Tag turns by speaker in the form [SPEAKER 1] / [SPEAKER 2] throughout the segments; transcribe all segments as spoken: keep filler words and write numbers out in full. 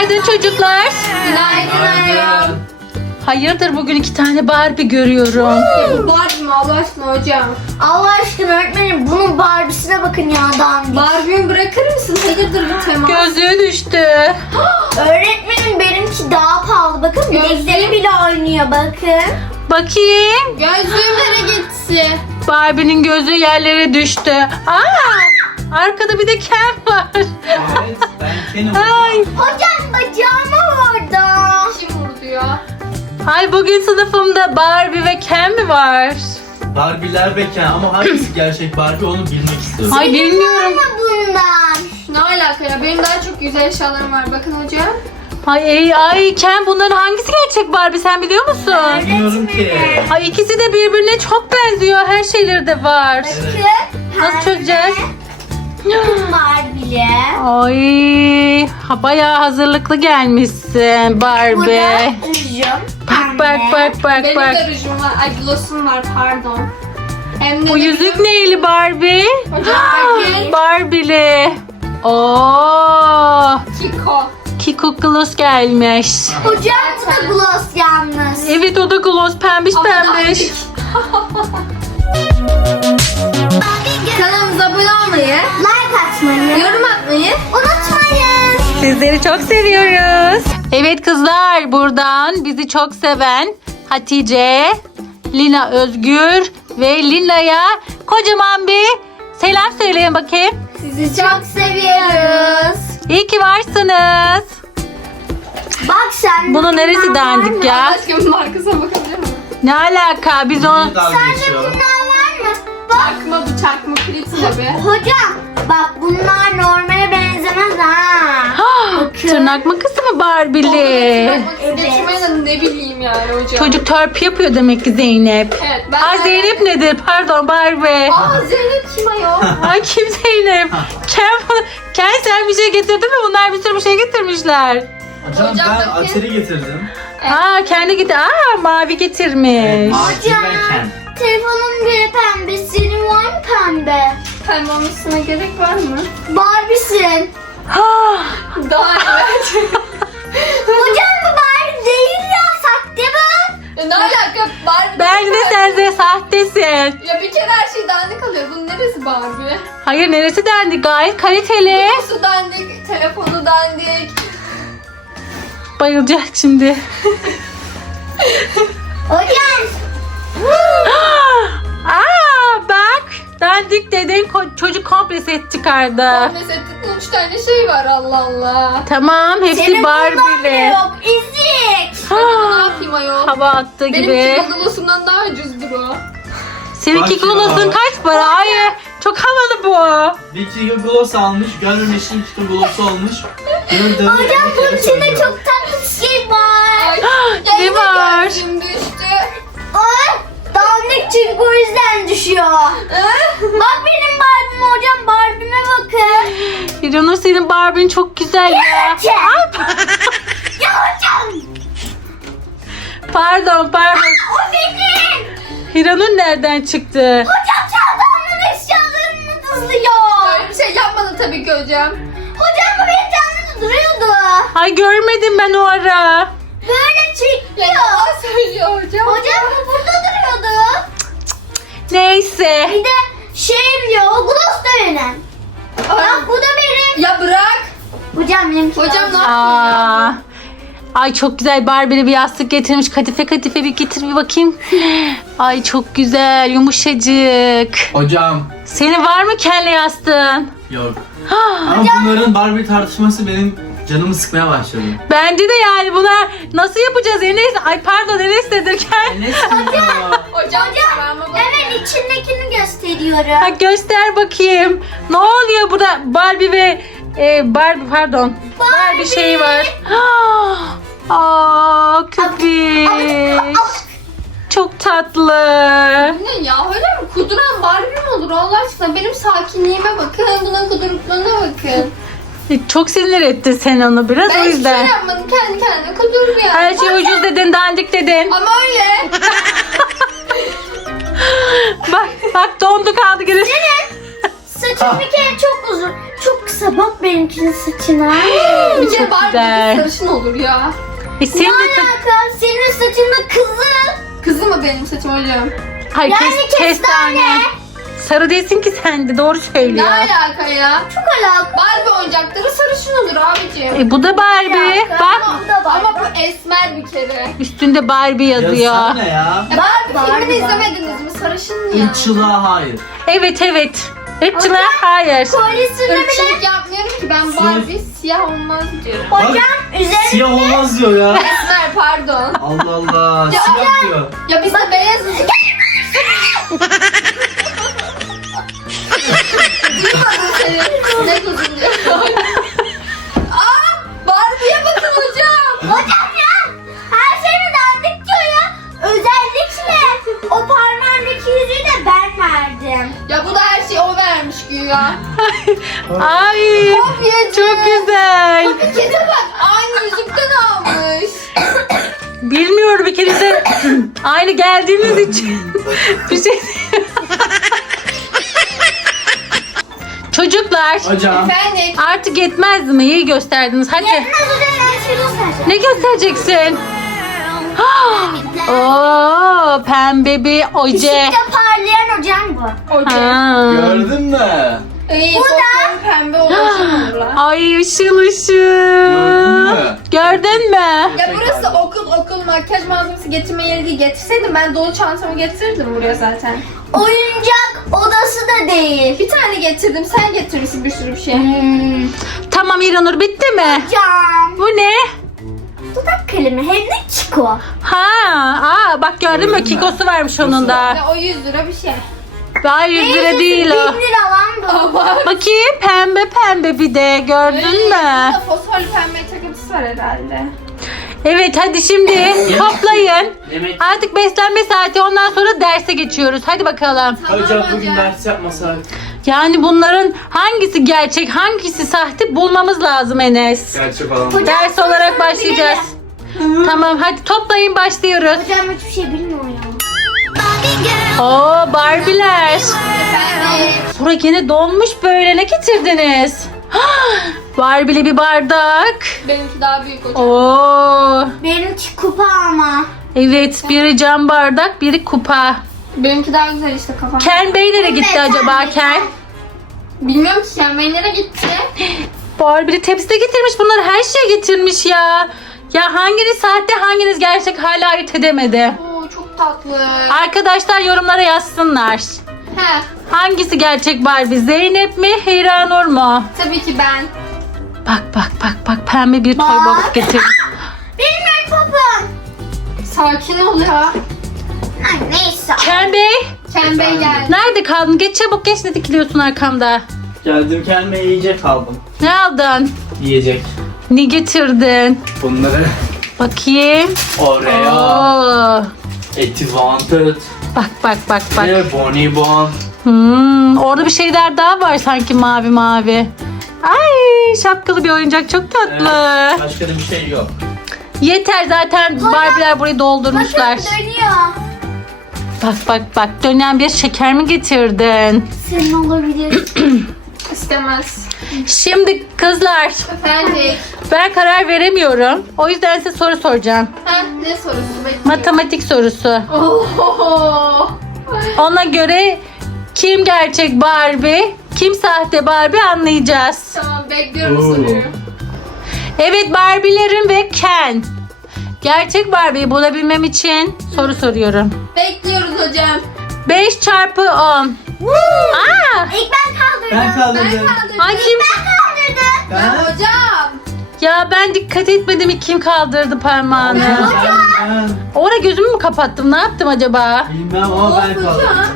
[SPEAKER 1] Günaydın çocuklar.
[SPEAKER 2] Günaydın.
[SPEAKER 1] Hayırdır bugün iki tane Barbie görüyorum.
[SPEAKER 2] Barbie mi Allah aşkına hocam?
[SPEAKER 3] Allah aşkına öğretmenim bunun Barbie'sine bakın ya dandik.
[SPEAKER 2] Barbie'mi bırakır mısın? Hayırdır bu tema?
[SPEAKER 1] Gözlüğü düştü.
[SPEAKER 3] Öğretmenim benimki daha pahalı. Bakın bilekleri bile oynuyor bakın.
[SPEAKER 1] Bakayım.
[SPEAKER 2] Gözlüğüm nereye gitti?
[SPEAKER 1] Barbie'nin gözü yerlere düştü. Aa! Arkada bir de Ken var.
[SPEAKER 4] Evet, ben Ken'im.
[SPEAKER 1] Ay.
[SPEAKER 3] Hocam bacağıma vurdu.
[SPEAKER 2] Kim vurdu ya?
[SPEAKER 1] Ay bugün sınıfımda Barbie ve Ken mi var?
[SPEAKER 4] Barbie'ler ve Ken ama hangisi gerçek Barbie onu bilmek istiyorum.
[SPEAKER 1] Ay bilmiyorum.
[SPEAKER 3] Ama bundan.
[SPEAKER 2] Ne alaka ya? Benim daha çok güzel eşyalarım var. Bakın hocam.
[SPEAKER 1] Ay ay, ay Ken bunların hangisi gerçek Barbie sen biliyor musun?
[SPEAKER 4] Bilmiyorum ki.
[SPEAKER 1] Ay ikisi de birbirine çok benziyor. Her şeyleri de var.
[SPEAKER 3] Bakın.
[SPEAKER 1] Nasıl çözeceğiz?
[SPEAKER 3] Barbie'li.
[SPEAKER 1] Ay, ha, bayağı hazırlıklı gelmişsin
[SPEAKER 3] Bu
[SPEAKER 1] Barbie.
[SPEAKER 3] da rujum.
[SPEAKER 1] Bak bak bak bak
[SPEAKER 2] Benim
[SPEAKER 1] bak.
[SPEAKER 2] de rujum var. Ay glossum var pardon. Hem de
[SPEAKER 1] Bu
[SPEAKER 2] ne
[SPEAKER 1] yüzük
[SPEAKER 2] bileyim-
[SPEAKER 1] neyli Barbie?
[SPEAKER 2] Hocam bakın.
[SPEAKER 1] Barbie'li. Oo,
[SPEAKER 2] Kiko.
[SPEAKER 1] Kiko Gloss gelmiş.
[SPEAKER 3] Hocam bu da gloss yalnız.
[SPEAKER 1] Evet o da gloss pembiş
[SPEAKER 2] Ama
[SPEAKER 1] pembiş.
[SPEAKER 2] dandik. Kanalımıza abone olmayı,
[SPEAKER 3] Like atmayı
[SPEAKER 2] yorum atmayı
[SPEAKER 3] unutmayın.
[SPEAKER 1] Sizleri çok seviyoruz. Evet kızlar buradan bizi çok seven Hatice, Lina Özgür ve Lina'ya kocaman bir selam söyleyin bakayım.
[SPEAKER 3] Sizi çok seviyoruz.
[SPEAKER 1] İyi ki varsınız.
[SPEAKER 3] Bak sen.
[SPEAKER 1] Bunun neresi dandik ya?
[SPEAKER 2] Başka bir markasına bakabilir miyim?
[SPEAKER 1] Ne alaka biz onu...
[SPEAKER 4] Niye dalga geçiyor?
[SPEAKER 3] Bunlar var mı? Bak.
[SPEAKER 2] Çakma bıçak mı kilit ne be?
[SPEAKER 3] Hocam bak bunlar normale benzemez ha.
[SPEAKER 1] Tırnak makası mı Barbie'li?
[SPEAKER 2] Evet. Geçirmeyi de ne bileyim yani hocam.
[SPEAKER 1] Çocuk törpü yapıyor demek ki Zeynep.
[SPEAKER 2] Evet ben...
[SPEAKER 1] Ay Zeynep nedir? Pardon Barbie.
[SPEAKER 2] Aa Zeynep kim ayol?
[SPEAKER 1] Ay kim Zeynep? Ken, Ken sen bir şey getirdin mi? Bunlar bir sürü bir şey getirmişler.
[SPEAKER 4] Hocam
[SPEAKER 2] Hocam
[SPEAKER 4] ben
[SPEAKER 2] bakayım.
[SPEAKER 4] Atari getirdim.
[SPEAKER 1] Aa kendi gitti. Aa mavi getirmiş.
[SPEAKER 4] Mavi ve Ken.
[SPEAKER 3] Telefonun biri pembe. Senin var mı pembe?
[SPEAKER 2] Pembe olmasına gerek var mı?
[SPEAKER 3] Barbie'sin.
[SPEAKER 1] Ah,
[SPEAKER 2] Daha evet.
[SPEAKER 3] Hocam bu Barbie değil ya. Sahte bu.
[SPEAKER 2] Ya ne alaka? Barbie...
[SPEAKER 1] Bence de sen de sahtesin.
[SPEAKER 2] Ya bir kere her şey dandik alıyor. Bunun neresi Barbie?
[SPEAKER 1] Hayır neresi dendi? Gayet kaliteli.
[SPEAKER 2] Su dandik, telefonu dandik.
[SPEAKER 1] Bayılacak şimdi.
[SPEAKER 3] Hocam.
[SPEAKER 1] Aa bak. Dandik dedin ko- çocuk komple set çıkardı.
[SPEAKER 2] Mesela tıklı üç tane şey var Allah Allah.
[SPEAKER 1] Tamam hepsi
[SPEAKER 3] Senin bundan bile
[SPEAKER 1] Barbie'li.
[SPEAKER 3] yok. İzik.
[SPEAKER 2] Ne
[SPEAKER 1] Ah,
[SPEAKER 2] yapayım ayol?
[SPEAKER 1] hava attı
[SPEAKER 2] Benim
[SPEAKER 1] gibi.
[SPEAKER 2] Kiko daha ucuzdur o.
[SPEAKER 1] Seninki
[SPEAKER 4] Bak ya.
[SPEAKER 1] glosun kaç para? Hayır. Çok havalı bu.
[SPEAKER 4] Bir kilo gloss almış, görmemişim iki kilo gloss olmuş. Gördüm.
[SPEAKER 3] Hocam
[SPEAKER 4] bir
[SPEAKER 3] bunun
[SPEAKER 4] kere
[SPEAKER 3] içinde
[SPEAKER 4] söyledim.
[SPEAKER 3] çok tatlı bir şey var.
[SPEAKER 2] Ay,
[SPEAKER 1] ne
[SPEAKER 2] yine
[SPEAKER 1] var?
[SPEAKER 2] gözüm düştü.
[SPEAKER 3] Ay, dandik çünkü o yüzden düşüyor. Bak benim Barbie'm hocam. Barbie'me bakın.
[SPEAKER 1] İranur senin Barbie'n çok güzel ya.
[SPEAKER 3] Evet.
[SPEAKER 1] Ay,
[SPEAKER 3] Ya hocam.
[SPEAKER 1] pardon pardon.
[SPEAKER 3] O benim.
[SPEAKER 1] Hiranur nereden çıktı?
[SPEAKER 3] Hocam çantamın eşyalarımı tızlıyor.
[SPEAKER 2] Öyle bir şey yapmadı tabii ki hocam.
[SPEAKER 3] Hocam bu benim çantamda duruyordu.
[SPEAKER 1] Ay görmedim ben o ara.
[SPEAKER 3] Böyle
[SPEAKER 2] Ya
[SPEAKER 3] çekiyor.
[SPEAKER 2] yalan söylüyor hocam.
[SPEAKER 3] Hocam bu burada duruyordu.
[SPEAKER 1] Neyse.
[SPEAKER 3] Bir de şey diyor. O gloss da benim.
[SPEAKER 2] Ay,
[SPEAKER 3] Bak bu da benim.
[SPEAKER 2] ya bırak.
[SPEAKER 3] Hocam benimki.
[SPEAKER 2] Hocam ne yapıyorsun?
[SPEAKER 1] Aa. Ay çok güzel Barbie'li bir yastık getirmiş. Kadife kadife bir getir bir bakayım. Ay çok güzel yumuşacık.
[SPEAKER 4] Hocam
[SPEAKER 1] Senin var mı kelle yastığın?
[SPEAKER 4] yok. Ama bunların Barbie tartışması benim canımı sıkmaya başladı.
[SPEAKER 1] Bence de yani buna nasıl yapacağız Enes? Ay pardon Enes dedirken.
[SPEAKER 4] Ne istiyor?
[SPEAKER 2] Hocam parmağıma bakın.
[SPEAKER 3] Evet içindekini gösteriyorum.
[SPEAKER 1] Ha, göster bakayım. Ne oluyor burada Barbie ve e, Barbie pardon. Barbie şeyi var. Aa köpek. Çok tatlı.
[SPEAKER 2] Ne ya öyle mi? Kuduran Barbie mi olur Allah aşkına? Benim sakinliğime bakın. Bunun kudurukluğuna bakın.
[SPEAKER 1] E, Çok sinir etti sen onu biraz
[SPEAKER 2] Ben
[SPEAKER 1] o
[SPEAKER 2] hiçbir
[SPEAKER 1] yüzden.
[SPEAKER 2] şey yapmadım. Kendi kendine kuduruyor.
[SPEAKER 1] Her şey ucuz dedin dandik dedin.
[SPEAKER 2] Ama öyle.
[SPEAKER 1] Bak bak dondu kaldı geri.
[SPEAKER 3] Saçım bir kere çok uzun. Çok kısa, bak benimkinin saçına.
[SPEAKER 2] Bir kere
[SPEAKER 1] Çok
[SPEAKER 2] Barbie
[SPEAKER 1] güzel.
[SPEAKER 2] sarışın olur ya.
[SPEAKER 1] E senin
[SPEAKER 3] Ne
[SPEAKER 1] de sa-
[SPEAKER 3] alaka? Senin saçın da kızıl.
[SPEAKER 2] Kızı mı benim saçım hocam?
[SPEAKER 1] Hayır,
[SPEAKER 3] Yani
[SPEAKER 1] kes- kestane.
[SPEAKER 3] kestane.
[SPEAKER 1] Sarı değilsin ki sen de, doğru
[SPEAKER 2] Ne
[SPEAKER 1] söylüyor.
[SPEAKER 2] alaka ya?
[SPEAKER 3] Çok alaka.
[SPEAKER 2] Barbie oyuncakları sarışın olur abicim.
[SPEAKER 1] E bu da Barbie.
[SPEAKER 3] alaka?
[SPEAKER 1] Bak
[SPEAKER 3] Bu da var.
[SPEAKER 2] Ama bu esmer bir kere.
[SPEAKER 1] üstünde Barbie
[SPEAKER 4] Ya
[SPEAKER 1] yazıyor.
[SPEAKER 4] sen ne ya?
[SPEAKER 2] E Barbie
[SPEAKER 3] Barbie,
[SPEAKER 2] filmini
[SPEAKER 3] Barbie.
[SPEAKER 2] izlemediniz mi? Sarışın ya.
[SPEAKER 4] Irkçılığa hayır.
[SPEAKER 1] Evet evet. Irkçılığa hayır.
[SPEAKER 3] Kolyesinde bile.
[SPEAKER 2] Irkçılık yapmıyorum ki ben
[SPEAKER 4] Sırf-
[SPEAKER 2] Barbie siyah olmaz diyorum.
[SPEAKER 3] Hocam üzerinde.
[SPEAKER 4] Siyah olmaz diyor ya.
[SPEAKER 2] Esmer pardon.
[SPEAKER 4] Allah Allah.
[SPEAKER 2] Ya
[SPEAKER 4] Siyah diyor.
[SPEAKER 2] Ya biz de beyazız. Duymadın seni. Ne kızın diyor. Aa, Barbie'ye bakın hocam.
[SPEAKER 3] Hocam ya. Her şeyini dandik diyor ya. Özellikle o parmağındaki yüzüğü de ben verdim.
[SPEAKER 2] Ya bu da her şeyi o vermiş güya.
[SPEAKER 1] Ay
[SPEAKER 2] Kopyacı.
[SPEAKER 1] çok güzel.
[SPEAKER 2] Kete bak aynı yüzükten almış.
[SPEAKER 1] Bilmiyorum, bir kere de aynı geldiğiniz için bir şey. Çocuklar
[SPEAKER 4] Hocam.
[SPEAKER 2] Efendim.
[SPEAKER 1] artık yetmez mi? İyi gösterdiniz. Hadi.
[SPEAKER 3] Yetmez hocam, ben şunu göstereceğim.
[SPEAKER 1] Ne göstereceksin? Oo, pembe bir oje.
[SPEAKER 3] Işıkta parlayan hocam bu.
[SPEAKER 2] Hoca.
[SPEAKER 1] Ha.
[SPEAKER 4] Gördün mü?
[SPEAKER 2] İyi,
[SPEAKER 3] Bu da-
[SPEAKER 2] fosfor pembe olacak olurlar.
[SPEAKER 1] Ay ışıl ışıl.
[SPEAKER 4] Gördün mü?
[SPEAKER 1] Gördün mü?
[SPEAKER 2] Ya burası okul okul makyaj malzemesi getirme yeri değil. Getirseydim ben dolu çantamı getirirdim buraya zaten.
[SPEAKER 3] Oyuncak odası da değil.
[SPEAKER 2] Bir tane getirdim. Sen getirmişsin bir sürü bir şey.
[SPEAKER 3] Hmm.
[SPEAKER 1] Tamam İranur, bitti mi?
[SPEAKER 3] Hocam.
[SPEAKER 1] Bu ne?
[SPEAKER 3] Dudak kalemi hem de çiko.
[SPEAKER 1] Ha, aa bak gördün mü?
[SPEAKER 4] Gördün mü?
[SPEAKER 1] Kikosu varmış onun da.
[SPEAKER 2] Ya o yüz lira bir şey.
[SPEAKER 1] Daha yüz lira değil o.
[SPEAKER 3] Bin lira lan bu.
[SPEAKER 1] Bakayım, pembe pembe bir de, gördün mü?
[SPEAKER 2] Burada fosforlu pembe takıntısı var herhalde.
[SPEAKER 1] Evet hadi şimdi toplayın.
[SPEAKER 4] Yemek.
[SPEAKER 1] Artık beslenme saati, ondan sonra derse geçiyoruz. Hadi bakalım.
[SPEAKER 2] Tamam
[SPEAKER 4] Hocam
[SPEAKER 2] hocam.
[SPEAKER 4] bugün ders yapmasak.
[SPEAKER 1] Yani bunların hangisi gerçek, hangisi sahte bulmamız lazım Enes.
[SPEAKER 4] Gerçek olan.
[SPEAKER 1] Ders olarak başlayacağız. Tamam hadi toplayın, başlıyoruz.
[SPEAKER 3] Hocam hiçbir şey bilmiyor ya.
[SPEAKER 1] Oo Barbie'ler.
[SPEAKER 2] Efendim.
[SPEAKER 1] Bura yine donmuş böyle, ne getirdiniz? Barbie'li bir bardak.
[SPEAKER 2] Benimki daha büyük hocam.
[SPEAKER 1] Oo.
[SPEAKER 3] Benimki kupa ama.
[SPEAKER 1] Evet, biri cam bardak, biri kupa.
[SPEAKER 2] Benimki daha güzel işte kafam.
[SPEAKER 1] Ken Bey nereye gitti
[SPEAKER 3] Evet,
[SPEAKER 1] acaba
[SPEAKER 3] Ken Bey.
[SPEAKER 1] Ken?
[SPEAKER 2] Bilmiyorum ki sen nereye gitti?
[SPEAKER 1] Barbie'li tepsi de getirmiş, bunlar her şeyi getirmiş ya. Ya hanginiz sahte, hanginiz gerçek, hala ayırt edemedi.
[SPEAKER 2] Oo çok tatlı.
[SPEAKER 1] Arkadaşlar yorumlara yazsınlar.
[SPEAKER 2] He,
[SPEAKER 1] Hangisi gerçek Barbie? Zeynep mi, Hiranur mu?
[SPEAKER 2] tabii ki ben.
[SPEAKER 1] Bak bak bak bak, pembe bir toy
[SPEAKER 3] Bak.
[SPEAKER 1] box getirmiş.
[SPEAKER 3] Benim el papam.
[SPEAKER 2] Sakin ol ya.
[SPEAKER 3] Ay, neyse.
[SPEAKER 1] Ken Bey,
[SPEAKER 2] Ken Bey geldi.
[SPEAKER 1] nerede kaldın? Geç çabuk, geç, ne dikiliyorsun arkamda?
[SPEAKER 4] Geldim kendime yiyecek aldım.
[SPEAKER 1] Ne aldın?
[SPEAKER 4] Yiyecek.
[SPEAKER 1] Ne getirdin?
[SPEAKER 4] Bunları
[SPEAKER 1] Bakayım.
[SPEAKER 4] Oreo,
[SPEAKER 1] Oo.
[SPEAKER 4] Eti Wanted
[SPEAKER 1] Bak bak bak bak.
[SPEAKER 4] ve Bonibon.
[SPEAKER 1] Hmm, orada bir şeyler daha var sanki, mavi mavi. Ay, şapkalı bir oyuncak, çok tatlı.
[SPEAKER 4] Evet, başka da bir şey yok.
[SPEAKER 1] Yeter zaten, Barbie'ler burayı doldurmuşlar.
[SPEAKER 3] Bakın dönüyor.
[SPEAKER 1] Bak bak bak, dönen bir şeker mi getirdin?
[SPEAKER 3] Senin olabilir.
[SPEAKER 2] İstemez.
[SPEAKER 1] Şimdi kızlar,
[SPEAKER 2] Efendim.
[SPEAKER 1] ben karar veremiyorum. O yüzden size soru soracağım.
[SPEAKER 2] Ha, ne sorusu bekliyorum.
[SPEAKER 1] Matematik sorusu.
[SPEAKER 2] Oho.
[SPEAKER 1] Ona göre kim gerçek Barbie, kim sahte Barbie anlayacağız.
[SPEAKER 2] Tamam bekliyorum
[SPEAKER 4] Oo.
[SPEAKER 2] soruyu.
[SPEAKER 1] Evet, Barbie'lerin ve Ken. Gerçek Barbie'yi bulabilmem için soru soruyorum.
[SPEAKER 2] Bekliyoruz hocam.
[SPEAKER 1] beş çarpı on. Aa!
[SPEAKER 3] İlk ben kaldırdım.
[SPEAKER 4] Ben
[SPEAKER 2] Ben
[SPEAKER 4] kaldırdım.
[SPEAKER 2] kaldırdım.
[SPEAKER 1] Ay kim?
[SPEAKER 3] Ben kaldırdım.
[SPEAKER 2] Ya hocam.
[SPEAKER 1] Ya ben dikkat etmedim, kim kaldırdı parmağını.
[SPEAKER 4] Ben, ben,
[SPEAKER 1] Orada gözümü mü kapattım, ne yaptım acaba?
[SPEAKER 4] bilmem ama ben
[SPEAKER 2] Hocam.
[SPEAKER 4] kaldırdım.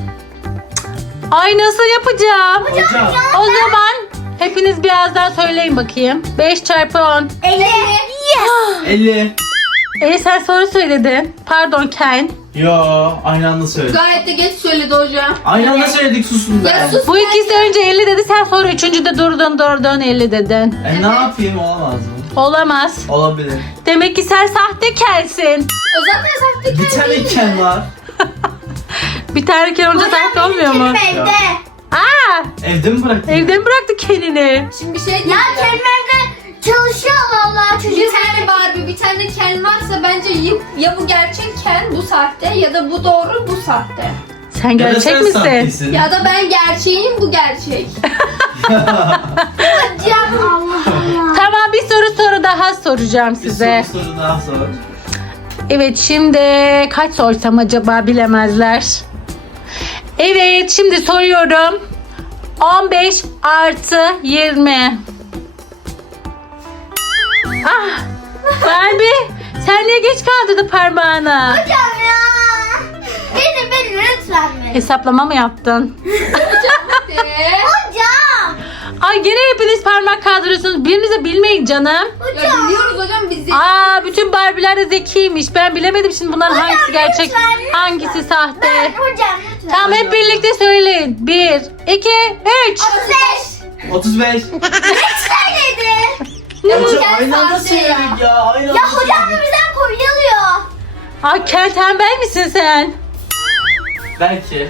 [SPEAKER 1] Ay nasıl yapacağım?
[SPEAKER 4] Hocam.
[SPEAKER 1] O zaman hepiniz birazdan söyleyin bakayım. beş çarpı on.
[SPEAKER 3] Eli.
[SPEAKER 4] elli.
[SPEAKER 1] E sen soru söyledin. Pardon Ken.
[SPEAKER 4] Yo, aynı anda söyledik.
[SPEAKER 2] Gayet de geç söyledi hocam.
[SPEAKER 4] Aynı anda söyledik, susun be.
[SPEAKER 2] Ya sus.
[SPEAKER 1] Bu ikisi önce elli dedi, sen sonra üçüncüde durdun durdun elli dedin.
[SPEAKER 4] E ne yapayım, olamaz mı?
[SPEAKER 1] Olamaz.
[SPEAKER 4] Olabilir.
[SPEAKER 1] Demek ki sen sahte Ken'sin.
[SPEAKER 2] O zaten sahte
[SPEAKER 4] Bir tane
[SPEAKER 2] değil mi?
[SPEAKER 4] iken var.
[SPEAKER 1] Bir tane Ken olunca sahte olmuyor mu?
[SPEAKER 3] Benim evde.
[SPEAKER 1] Aa,
[SPEAKER 4] Evde mi bıraktın?
[SPEAKER 1] evden bıraktı kendini.
[SPEAKER 2] Şimdi bir şey
[SPEAKER 3] Ya
[SPEAKER 2] diyeceğim.
[SPEAKER 3] Kerim evde çalışıyor Allah Allah çocuk.
[SPEAKER 2] Bir tane Barbie, bir tane Ken varsa bence ya, ya bu gerçek Ken bu sahte ya da bu doğru bu sahte.
[SPEAKER 1] Sen
[SPEAKER 4] Ya da
[SPEAKER 1] gerçek
[SPEAKER 4] sen
[SPEAKER 1] misin?
[SPEAKER 4] sahtesin.
[SPEAKER 2] Ya da ben gerçeğim bu gerçek.
[SPEAKER 3] Hocam Allah Allah.
[SPEAKER 1] Tamam, bir soru soru daha soracağım
[SPEAKER 4] Bir
[SPEAKER 1] size.
[SPEAKER 4] soru soru daha sor.
[SPEAKER 1] Evet, şimdi kaç sorsam acaba, bilemezler. Evet, şimdi soruyorum. on beş artı yirmi. Ah, Barbie, sen niye geç kaldırdın parmağını?
[SPEAKER 3] Hocam ya. Beni beni lütfen beni.
[SPEAKER 1] Hesaplama mı yaptın?
[SPEAKER 2] Hadi.
[SPEAKER 3] Hocam.
[SPEAKER 1] Ay, gene hepiniz parmak kaldırıyorsunuz. Biriniz de bilmeyin canım.
[SPEAKER 2] Ya biliyoruz hocam biz de.
[SPEAKER 1] Aa, bütün Barbie'ler de zekiymiş. Ben bilemedim şimdi bunların
[SPEAKER 3] Hocam,
[SPEAKER 1] hangisi gerçek,
[SPEAKER 3] lütfen, lütfen.
[SPEAKER 1] hangisi sahte.
[SPEAKER 3] Ben hocam lütfen.
[SPEAKER 1] Tamam, hep birlikte söyleyin. Bir, iki, üç.
[SPEAKER 3] otuz beş.
[SPEAKER 4] otuz beş.
[SPEAKER 3] Söyledi.
[SPEAKER 4] Hocam
[SPEAKER 2] Ken
[SPEAKER 4] aynı anda
[SPEAKER 2] sahte ya.
[SPEAKER 4] söyledik ya. Aynı anda
[SPEAKER 3] Ya hocam da
[SPEAKER 4] söyledik.
[SPEAKER 3] bizden kopyalıyor.
[SPEAKER 1] Ay, Kel, tembel misin sen?
[SPEAKER 4] Belki.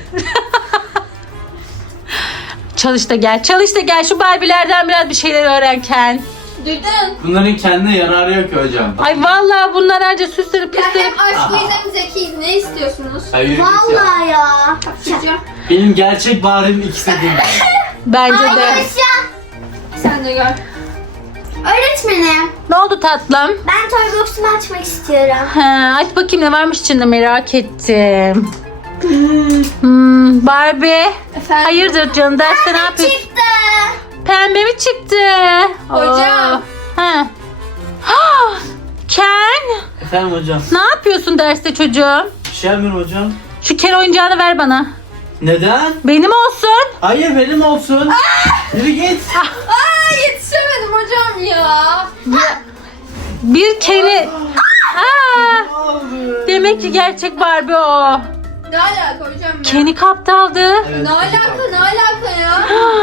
[SPEAKER 1] Çalış da gel. Çalış da gel. Şu Barbie'lerden biraz bir şeyler öğren Ken.
[SPEAKER 2] Duydun.
[SPEAKER 4] Bunların kendine yararı yok ki hocam.
[SPEAKER 1] Ay vallahi bunlar anca süslenip
[SPEAKER 2] Ya
[SPEAKER 1] püslenip.
[SPEAKER 2] hem aşklıyız hem zekiyiz. Ne istiyorsunuz?
[SPEAKER 4] Hayır, yürü git ya.
[SPEAKER 3] Vallahi ya.
[SPEAKER 2] Hocam.
[SPEAKER 4] Benim gerçek Barbie'm ikisi de değil.
[SPEAKER 1] Bence de.
[SPEAKER 3] Arkadaşlar.
[SPEAKER 2] Sen de gör.
[SPEAKER 3] Öğretmenim.
[SPEAKER 1] Ne oldu tatlım?
[SPEAKER 3] Ben toy box'umu açmak istiyorum.
[SPEAKER 1] Ha, aç bakayım ne varmış içinde, merak ettim. Hmm, Barbie.
[SPEAKER 2] Efendim?
[SPEAKER 1] Hayırdır canım, derste ne yapıyorsun?
[SPEAKER 3] Çıktı.
[SPEAKER 1] Pembe mi çıktı?
[SPEAKER 2] Hocam.
[SPEAKER 1] Oo. Ha. Ah, Ken,
[SPEAKER 4] Efendim hocam.
[SPEAKER 1] ne yapıyorsun derste çocuğum?
[SPEAKER 4] Bir şey yapmıyorum hocam.
[SPEAKER 1] Şu Ken oyuncağını ver bana.
[SPEAKER 4] Neden?
[SPEAKER 1] Benim olsun.
[SPEAKER 4] Hayır benim olsun. Yürü git.
[SPEAKER 2] Aa yetişemedim hocam ya.
[SPEAKER 1] Bir Ken'i... Aa,
[SPEAKER 4] Aldı.
[SPEAKER 1] demek ki gerçek Barbie o.
[SPEAKER 2] Ne alaka hocam ya?
[SPEAKER 1] Ken'i kaptaldı.
[SPEAKER 4] Evet,
[SPEAKER 2] Ne alaka ne alaka ya?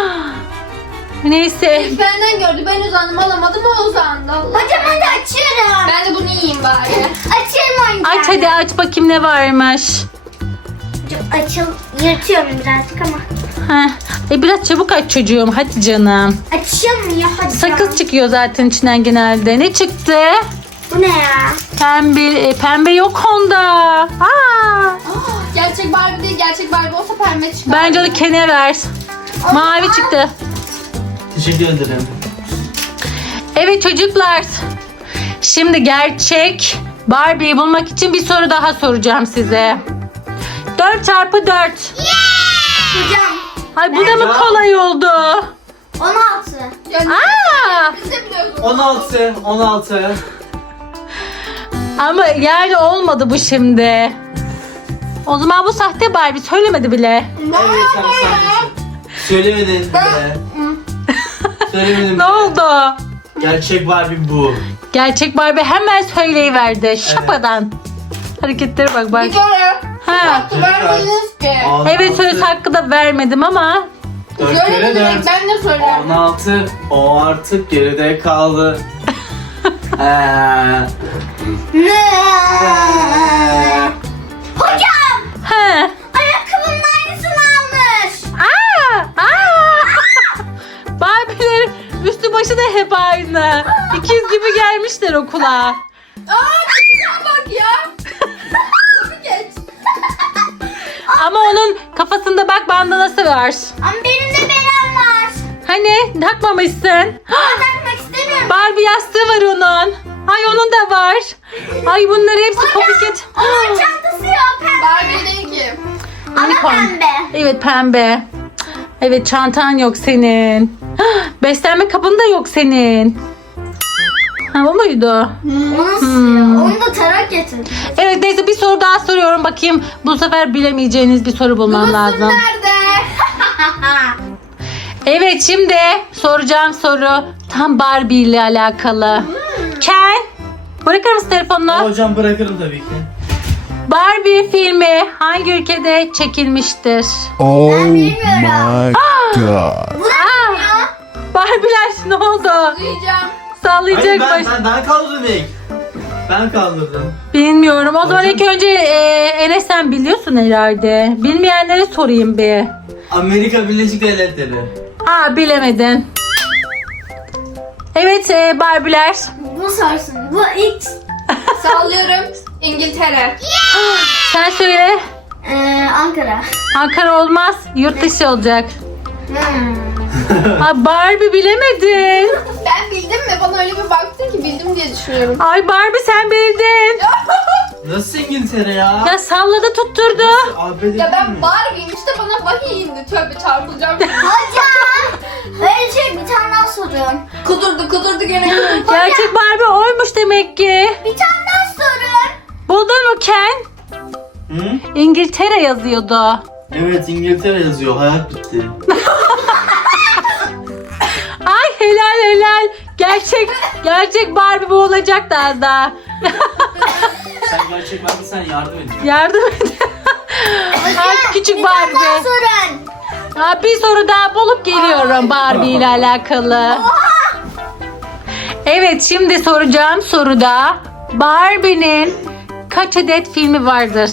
[SPEAKER 1] Neyse.
[SPEAKER 2] İlk benden gördü, ben uzandım, alamadım, o uzandı. Allah.
[SPEAKER 3] Hocam hadi açıyorum.
[SPEAKER 2] Ben de bunu yiyeyim bari.
[SPEAKER 3] Açayım oyuncağını.
[SPEAKER 1] Aç hadi, aç bakayım ne varmış.
[SPEAKER 3] Hocam açıl. Yırtıyorum birazcık ama.
[SPEAKER 1] Heh. E biraz çabuk aç çocuğum, hadi canım.
[SPEAKER 3] Açılmıyor hadi.
[SPEAKER 1] Sakız çıkıyor zaten içinden genelde. Ne çıktı?
[SPEAKER 3] Bu ne ya?
[SPEAKER 1] Pembe, e, pembe yok onda. Aa,
[SPEAKER 2] Aa, gerçek Barbie değil, gerçek Barbie olsa pembe çıkar.
[SPEAKER 1] bence onu Ken'e ver. Mavi çıktı.
[SPEAKER 4] Teşekkür ederim.
[SPEAKER 1] Evet çocuklar. Şimdi gerçek Barbie'yi bulmak için bir soru daha soracağım size. dört çarpı dört.
[SPEAKER 3] Hocam
[SPEAKER 1] Ay, bu da mı
[SPEAKER 4] Ya.
[SPEAKER 1] kolay oldu?
[SPEAKER 3] on altı.
[SPEAKER 2] Yani
[SPEAKER 1] Aa!
[SPEAKER 2] biz de biliyoruz.
[SPEAKER 4] on altı. on altı.
[SPEAKER 1] Ama yani olmadı bu şimdi. O zaman bu sahte Barbie, söylemedi bile.
[SPEAKER 4] Evet sen sahtesin. Söylemedin bile. Söylemedim
[SPEAKER 1] Ne
[SPEAKER 4] bile.
[SPEAKER 1] oldu?
[SPEAKER 4] Gerçek Barbie bu.
[SPEAKER 1] Gerçek Barbie hemen söyleyiverdi. Şapadan. Hareketlere bak bak.
[SPEAKER 2] Bir kere.
[SPEAKER 1] Ha.
[SPEAKER 2] Hakkı vermediniz ki.
[SPEAKER 4] on
[SPEAKER 1] Evet,
[SPEAKER 4] altı.
[SPEAKER 1] söz hakkı da vermedim ama.
[SPEAKER 4] Dört
[SPEAKER 2] Söyle
[SPEAKER 4] kere
[SPEAKER 2] demek,
[SPEAKER 4] dört.
[SPEAKER 2] ben de söylerim.
[SPEAKER 4] on altı. O artık geride kaldı. Eee.
[SPEAKER 3] Hocam
[SPEAKER 1] He.
[SPEAKER 3] ayakkabının aynısını almış.
[SPEAKER 1] Aa! Aa! Barbie'lerin üstü başı da hep aynı. İkiz gibi gelmişler okula.
[SPEAKER 2] Aa kızına bak ya. Bunu geç.
[SPEAKER 1] Ama onun kafasında bak bandanası var.
[SPEAKER 3] Ama benim de berem var.
[SPEAKER 1] Hani takmamışsın.
[SPEAKER 3] Ben takmak istemiyorum.
[SPEAKER 1] Barbie yastığı var onun. Ay, onun da var. Ay, bunları hepsi copycat.
[SPEAKER 3] Onun çantası yok pembe.
[SPEAKER 2] Barbie değil ki.
[SPEAKER 3] Ama
[SPEAKER 1] Unicorn.
[SPEAKER 3] pembe.
[SPEAKER 1] Evet, pembe. Evet, çantan yok senin. Beslenme kabın da yok senin. Ha, o muydu?
[SPEAKER 3] O nasıl ya? Onu da tarak getir.
[SPEAKER 1] Evet, neyse bir soru daha soruyorum bakayım. Bu sefer bilemeyeceğiniz bir soru bulmam
[SPEAKER 2] Bulutun
[SPEAKER 1] lazım.
[SPEAKER 2] nerede?
[SPEAKER 1] Evet, şimdi soracağım soru tam Barbie ile alakalı. Ken, bırakır mısın telefonunu?
[SPEAKER 4] Hocam bırakırım tabii ki.
[SPEAKER 1] Barbie filmi hangi ülkede çekilmiştir?
[SPEAKER 5] Oh
[SPEAKER 3] bilmiyorum.
[SPEAKER 5] my god.
[SPEAKER 3] Bu ne ya?
[SPEAKER 1] Barbie'ler ne oldu?
[SPEAKER 2] Duyacağım.
[SPEAKER 1] Sallayacak
[SPEAKER 4] Hayır
[SPEAKER 1] baş.
[SPEAKER 4] ben, ben, ben kaldırdım ilk. Ben kaldırdım.
[SPEAKER 1] Bilmiyorum. O zaman
[SPEAKER 4] Hocam-
[SPEAKER 1] ilk önce e, Enes, sen biliyorsun herhalde. Bilmeyenlere sorayım bir.
[SPEAKER 4] Amerika Birleşik Devletleri.
[SPEAKER 1] Aa bilemedin. Evet e, Barbie'ler.
[SPEAKER 3] Bu sarsın. Bu X.
[SPEAKER 2] Sallıyorum. İngiltere.
[SPEAKER 1] Sen söyle.
[SPEAKER 3] Ee, Ankara.
[SPEAKER 1] Ankara olmaz. Yurt dışı olacak.
[SPEAKER 3] Hmm.
[SPEAKER 1] Ha, Barbie bilemedin.
[SPEAKER 2] Ben bildim mi? Bana öyle bir baktın ki bildim diye düşünüyorum.
[SPEAKER 1] Ay Barbie sen bildin.
[SPEAKER 4] Nasıl İngiltere ya?
[SPEAKER 1] Ya salladı tutturdu.
[SPEAKER 4] A B D
[SPEAKER 2] Ya ben
[SPEAKER 4] değil mi?
[SPEAKER 2] Barbie'yim işte bana vahiy indi. Tövbe çarpılacağım.
[SPEAKER 3] Hocam. Öyle şey bir tane daha sorun.
[SPEAKER 2] kudurdu kudurdu gene.
[SPEAKER 1] Gerçek Barbie oymuş demek ki.
[SPEAKER 3] Bir tane daha sorun.
[SPEAKER 1] Buldun mu Ken?
[SPEAKER 4] Hı?
[SPEAKER 1] İngiltere yazıyordu.
[SPEAKER 4] Evet İngiltere yazıyor. Hayat bitti.
[SPEAKER 1] Ay helal helal. Gerçek gerçek Barbie bu olacaktı az daha.
[SPEAKER 4] Sen gerçek Barbie sen yardım et.
[SPEAKER 1] Yardım et. Ay küçük
[SPEAKER 3] Bir tane daha
[SPEAKER 1] Barbie.
[SPEAKER 3] sorun.
[SPEAKER 1] Ha, bir soru daha bulup geliyorum Barbie ile alakalı. Evet şimdi soracağım soruda Barbie'nin kaç adet filmi vardır?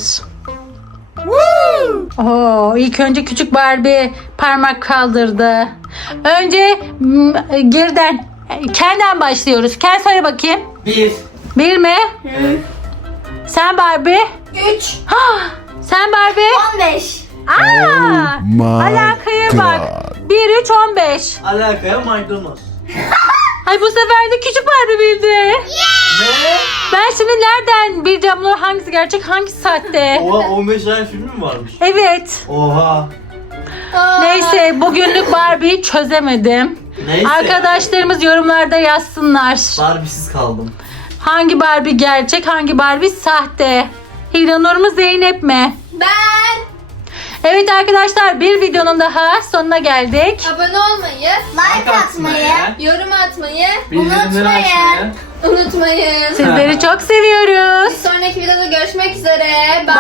[SPEAKER 1] Oo, ilk önce küçük Barbie parmak kaldırdı. Önce m, geriden Ken'den başlıyoruz. Ken söyle bakayım.
[SPEAKER 4] Bir.
[SPEAKER 1] Bir mi? Sen Barbie?
[SPEAKER 2] Üç.
[SPEAKER 1] Hah, sen Barbie?
[SPEAKER 3] on beş.
[SPEAKER 1] Aa,
[SPEAKER 5] my
[SPEAKER 1] alakaya bak. bir, üç, on beş.
[SPEAKER 4] Alakaya maydanoz.
[SPEAKER 1] Ay bu sefer de küçük Barbie bildi.
[SPEAKER 4] Ne?
[SPEAKER 1] Ben şimdi nereden bileceğim bunlar hangisi gerçek hangisi sahte?
[SPEAKER 4] Oha on beş tane film mi varmış?
[SPEAKER 1] Evet.
[SPEAKER 4] Oha.
[SPEAKER 2] Aa.
[SPEAKER 1] Neyse bugünlük Barbie'yi çözemedim.
[SPEAKER 4] Neyse.
[SPEAKER 1] Arkadaşlarımız yorumlarda yazsınlar.
[SPEAKER 4] Barbie'siz kaldım.
[SPEAKER 1] Hangi Barbie gerçek, hangi Barbie sahte? Hiranur mu Zeynep mi?
[SPEAKER 2] Ben.
[SPEAKER 1] Evet arkadaşlar bir videonun daha sonuna geldik.
[SPEAKER 2] Abone olmayı,
[SPEAKER 3] Like atmayı.
[SPEAKER 2] yorum atmayı
[SPEAKER 4] Bildirimleri
[SPEAKER 3] Unutmayın.
[SPEAKER 4] açmayı.
[SPEAKER 2] unutmayın.
[SPEAKER 1] Sizleri çok seviyoruz.
[SPEAKER 2] Bir sonraki videoda görüşmek üzere. Bye.